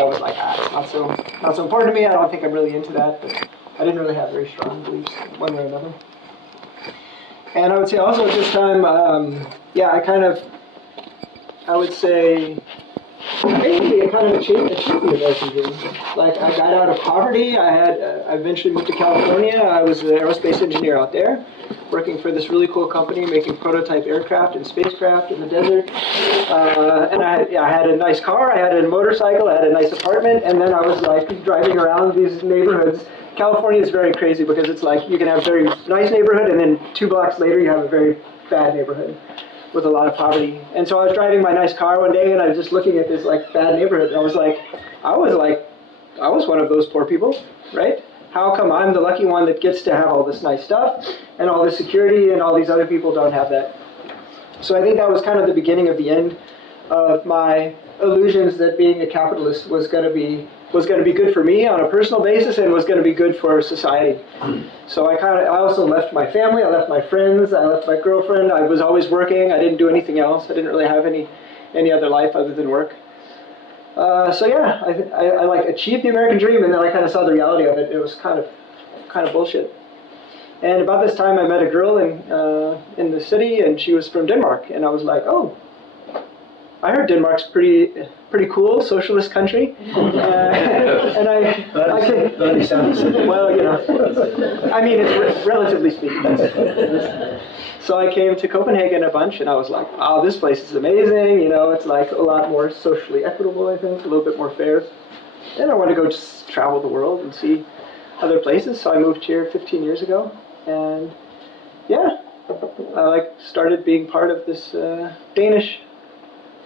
I was like, it's not so important to me. I don't think I'm really into that. But I didn't really have very strong beliefs one way or another. And I would say also at this time, I would say, basically, I kind of achieved the American dream. Like, I got out of poverty. I eventually moved to California. I was an aerospace engineer out there, working for this really cool company, making prototype aircraft and spacecraft in the desert. And I had a nice car. I had a motorcycle. I had a nice apartment. And then I was like driving around these neighborhoods. California is very crazy because it's like you can have a very nice neighborhood, and then 2 blocks later you have a very bad neighborhood with a lot of poverty. And so I was driving my nice car one day, and I was just looking at this like bad neighborhood, and I was one of those poor people, right? How come I'm the lucky one that gets to have all this nice stuff and all this security, and all these other people don't have that? So I think that was kind of the beginning of the end of my illusions that being a capitalist was going to be good for me on a personal basis and was going to be good for society. So I also left my family, I left my friends, I left my girlfriend. I was always working. I didn't do anything else. I didn't really have any other life other than work. So yeah, I like achieved the American dream, and then I kind of saw the reality of it. It was kind of bullshit. And about this time, I met a girl in the city, and she was from Denmark, and I was like, oh, I heard Denmark's pretty cool socialist country, and I could. Well, you know, I mean, it's relatively speaking. So I came to Copenhagen a bunch, and I was like, "Oh, this place is amazing." You know, it's like a lot more socially equitable. I think a little bit more fair. And I want to go just travel the world and see other places. So I moved here 15 years ago, and yeah, I started being part of this Danish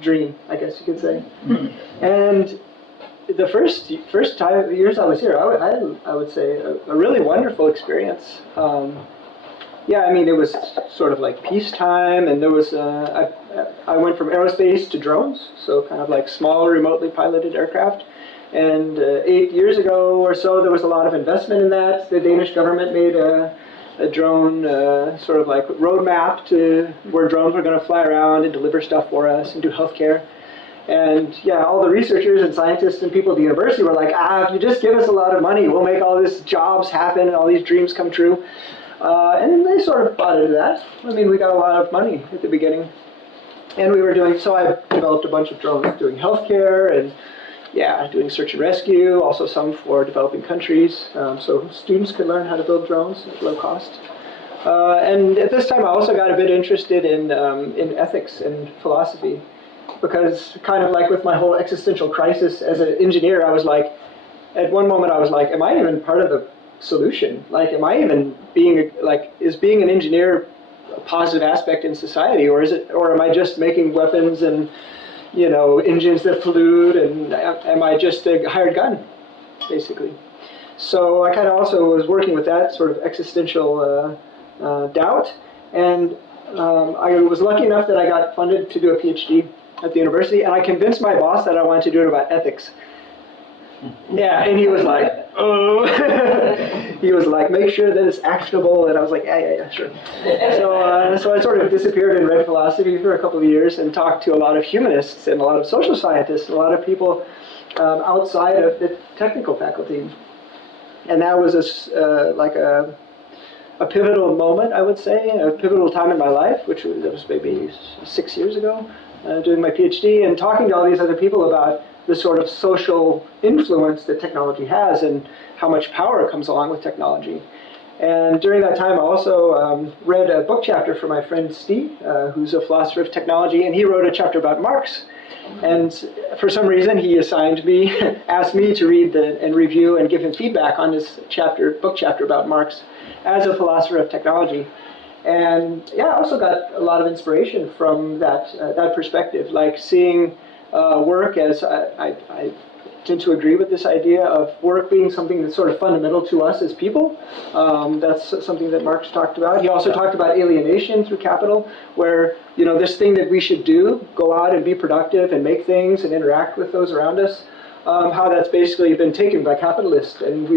dream, I guess you could say. And the first years I was here, I would say a really wonderful experience. Yeah, I mean, it was sort of like peacetime, and there was I went from aerospace to drones, so kind of like small, remotely piloted aircraft. And 8 years ago or so, there was a lot of investment in that. The Danish government made a drone sort of like roadmap to where drones were going to fly around and deliver stuff for us and do healthcare. And yeah, all the researchers and scientists and people at the university were like, if you just give us a lot of money, we'll make all these jobs happen and all these dreams come true. And they sort of bought into that. I mean, we got a lot of money at the beginning. And so I developed a bunch of drones doing healthcare and doing search and rescue, also some for developing countries, so students could learn how to build drones at low cost. And at this time, I also got a bit interested in ethics and philosophy, because kind of like with my whole existential crisis as an engineer, I was like, at one moment I was like, am I even part of the solution? Like, am I even is being an engineer a positive aspect in society, or am I just making weapons and engines that pollute, and am I just a hired gun, basically? So I kind of also was working with that sort of existential doubt, and I was lucky enough that I got funded to do a PhD at the university, and I convinced my boss that I wanted to do it about ethics. Yeah, and he was like, oh. He was like, make sure that it's actionable, and I was like, yeah, sure. So I sort of disappeared and read philosophy for a couple of years and talked to a lot of humanists and a lot of social scientists, and a lot of people outside of the technical faculty. And that was a pivotal moment, I would say, a pivotal time in my life, which was maybe 6 years ago, doing my PhD and talking to all these other people about the sort of social influence that technology has and how much power comes along with technology. And during that time, I also read a book chapter from my friend Steve, who's a philosopher of technology, and he wrote a chapter about Marx. And for some reason, he asked me to read and review and give him feedback on this book chapter about Marx as a philosopher of technology. And yeah, I also got a lot of inspiration from that perspective, like seeing work as I tend to agree with this idea of work being something that's sort of fundamental to us as people. That's something that Marx talked about. He also talked about alienation through capital, where this thing that we should do, go out and be productive and make things and interact with those around us, how that's basically been taken by capitalists, and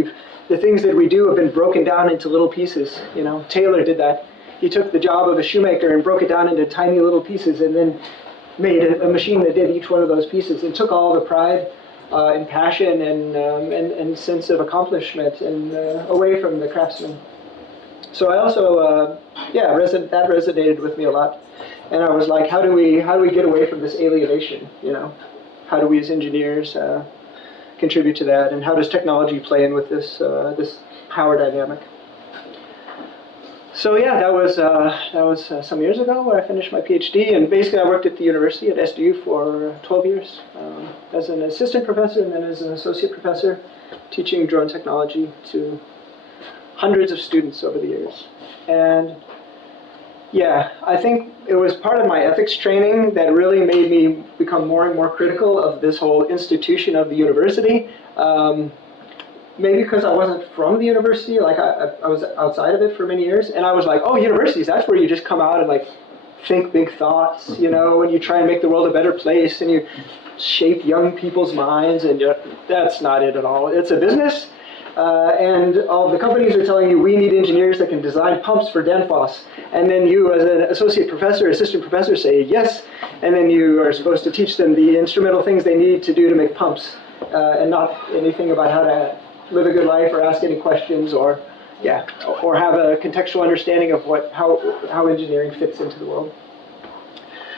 the things that we do have been broken down into little pieces. Taylor did that. He took the job of a shoemaker and broke it down into tiny little pieces, and then made a machine that did each one of those pieces, and took all the pride in passion and sense of accomplishment, and away from the craftsman. So I also, that resonated with me a lot. And I was like, how do we get away from this alienation? How do we as engineers contribute to that? And how does technology play in with this power dynamic? So yeah, that was some years ago where I finished my PhD, and basically I worked at the university at SDU for 12 years as an assistant professor and then as an associate professor, teaching drone technology to hundreds of students over the years. And yeah, I think it was part of my ethics training that really made me become more and more critical of this whole institution of the university. Maybe because I wasn't from the university, like I was outside of it for many years, and I was like, oh, universities, that's where you just come out and like think big thoughts, and you try and make the world a better place, and you shape young people's minds, and that's not it at all. It's a business, and all the companies are telling you, we need engineers that can design pumps for Danfoss, and then you as an associate professor, assistant professor say yes, and then you are supposed to teach them the instrumental things they need to do to make pumps, and not anything about how to live a good life or ask any questions or have a contextual understanding of how engineering fits into the world.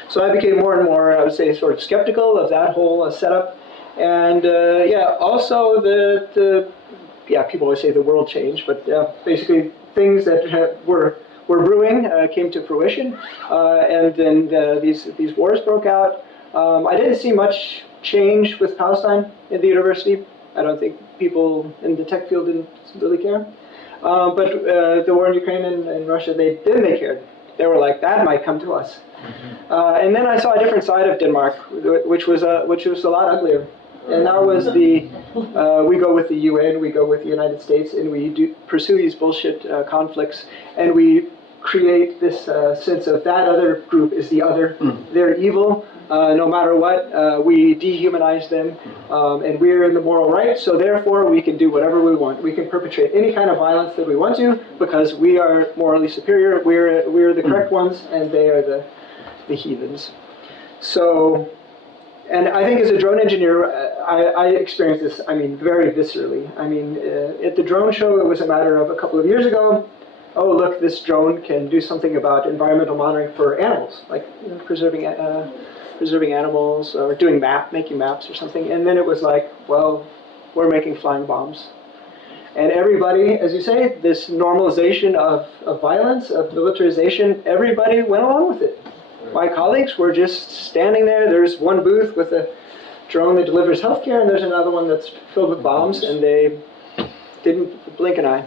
So I became more and more, I would say, sort of skeptical of that whole setup. And also people always say the world changed, but basically things that were brewing came to fruition, and then these wars broke out. I didn't see much change with Palestine in the university. I don't think people in the tech field didn't really care. But the war in Ukraine and Russia, they cared. They were like, that might come to us. And then I saw a different side of Denmark, which was a lot uglier. And that was we go with the UN, we go with the United States, and we pursue these bullshit conflicts, and we create this sense of that other group is the other. They're evil. No matter what, we dehumanize them, and we're in the moral right, so therefore we can do whatever we want. We can perpetrate any kind of violence that we want to, because we are morally superior, we're the correct ones, and they are the heathens. So, and I think as a drone engineer, I experienced this, very viscerally. At the drone show, it was a matter of a couple of years ago, oh look, this drone can do something about environmental monitoring for animals, like preserving animals, or making maps or something. And then it was like, well, we're making flying bombs. And everybody, as you say, this normalization of violence, of militarization, everybody went along with it. My colleagues were just standing there. There's one booth with a drone that delivers healthcare, and there's another one that's filled with bombs, and they didn't blink an eye.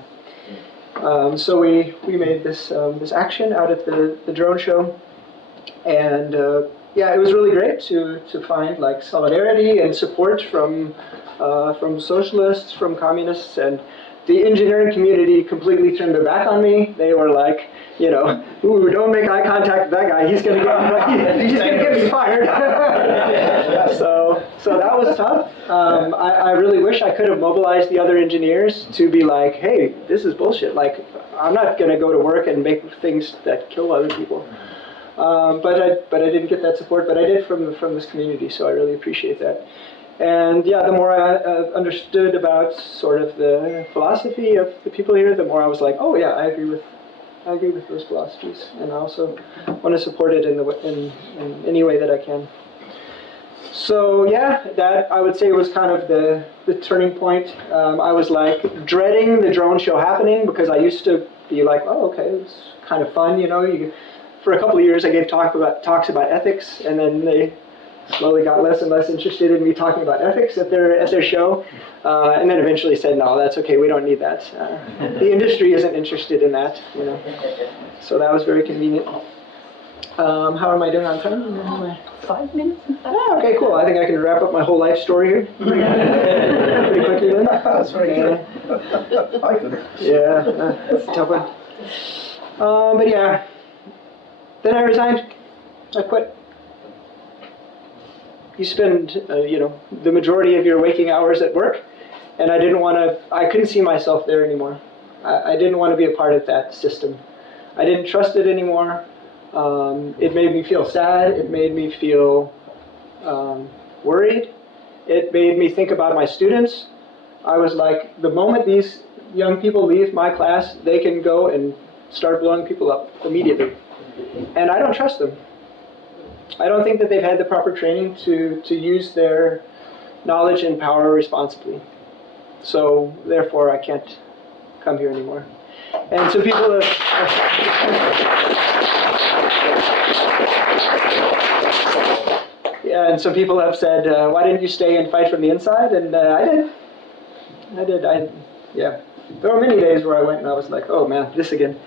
So we made this action out at the drone show, and it was really great to find like solidarity and support from socialists, from communists, and the engineering community completely turned their back on me. They were like, ooh, don't make eye contact with that guy. He's gonna get me fired. So that was tough. I really wish I could have mobilized the other engineers to be like, hey, this is bullshit. Like, I'm not gonna go to work and make things that kill other people. But I didn't get that support, but I did from this community, so I really appreciate that. And the more I understood about sort of the philosophy of the people here, the more I was like, oh yeah, I agree with those philosophies, and I also want to support it in any way that I can. So that I would say was kind of the turning point. I was like dreading the drone show happening, because I used to be like, oh okay, it's kind of fun, for a couple of years I gave talks about ethics, and then they slowly got less and less interested in me talking about ethics at their show, and then eventually said, no, that's okay, we don't need that. The industry isn't interested in that, So that was very convenient. How am I doing on time? 5 minutes. Okay, cool. I think I can wrap up my whole life story here pretty quickly then. That's very good. I could. Yeah, that's a tough one. But then I resigned. I quit. You spend, the majority of your waking hours at work, and I couldn't see myself there anymore. I didn't want to be a part of that system. I didn't trust it anymore. It made me feel sad. It made me feel worried. It made me think about my students. I was like, the moment these young people leave my class, they can go and start blowing people up immediately. And I don't trust them. I don't think that they've had the proper training to use their knowledge and power responsibly. So therefore, I can't come here anymore. And so people have... Yeah, and some people have said, why didn't you stay and fight from the inside? And I did. Yeah. There were many days where I went and I was like, oh man, this again.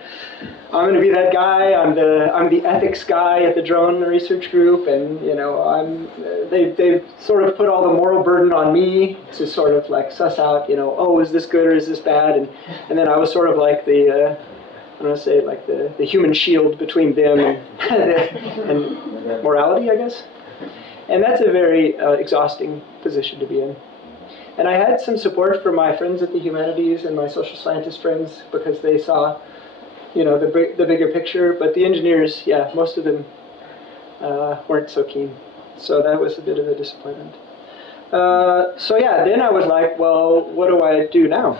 I'm going to be that guy. I'm the ethics guy at the drone research group, and you know, they've sort of put all the moral burden on me to sort of like suss out, you know, oh, is this good or is this bad? And then I was sort of like the I'm going to say like the human shield between them and morality, I guess. And that's a very exhausting position to be in. And I had some support from my friends at the humanities and my social scientist friends because they saw, you know, the bigger picture. But the engineers, yeah, most of them weren't so keen. So that was a bit of a disappointment. So yeah, then I was like, well, what do I do now?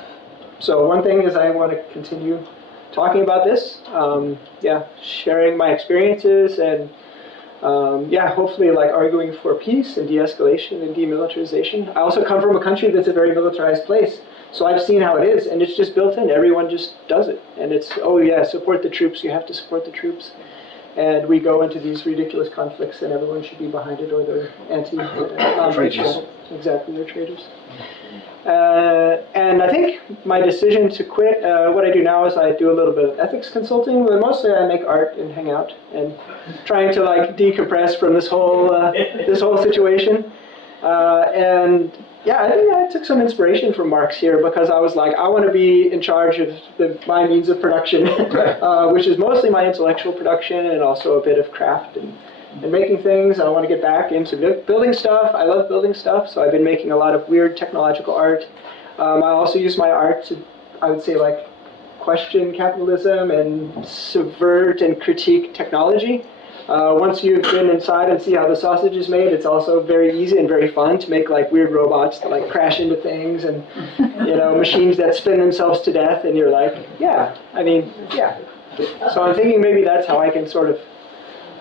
So one thing is I want to continue talking about this, yeah, sharing my experiences and yeah, hopefully like arguing for peace and de-escalation and demilitarization. I also come from a country that's a very militarized place, so I've seen how it is, and it's just built in. Everyone just does it, and it's, oh yeah, support the troops, you have to support the troops. And we go into these ridiculous conflicts, and everyone should be behind it, or they're Traitors. Exactly, they're traitors. And I think my decision to quit, what I do now is I do a little bit of ethics consulting, but mostly I make art and hang out and trying to like decompress from this whole situation. And yeah, I think I took some inspiration from Marx here because I was like, I want to be in charge of my means of production, which is mostly my intellectual production and also a bit of craft and making things. I want to get back into building stuff. I love building stuff, so I've been making a lot of weird technological art. I also use my art to, I would say, like, question capitalism and subvert and critique technology. Once you've been inside and see how the sausage is made, it's also very easy and very fun to make like weird robots that like crash into things and you know, machines that spin themselves to death, and you're like, yeah, I mean, yeah. So I'm thinking maybe that's how I can sort of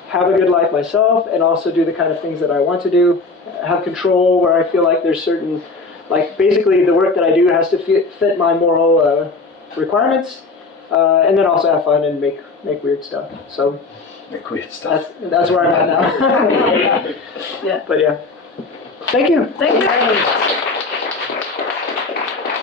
have a good life myself and also do the kind of things that I want to do, have control where I feel like there's certain, like basically the work that I do has to fit my moral requirements, and then also have fun and make weird stuff. So Make weird stuff. that's where I'm at now. Yeah. But yeah. Thank you. Thank you.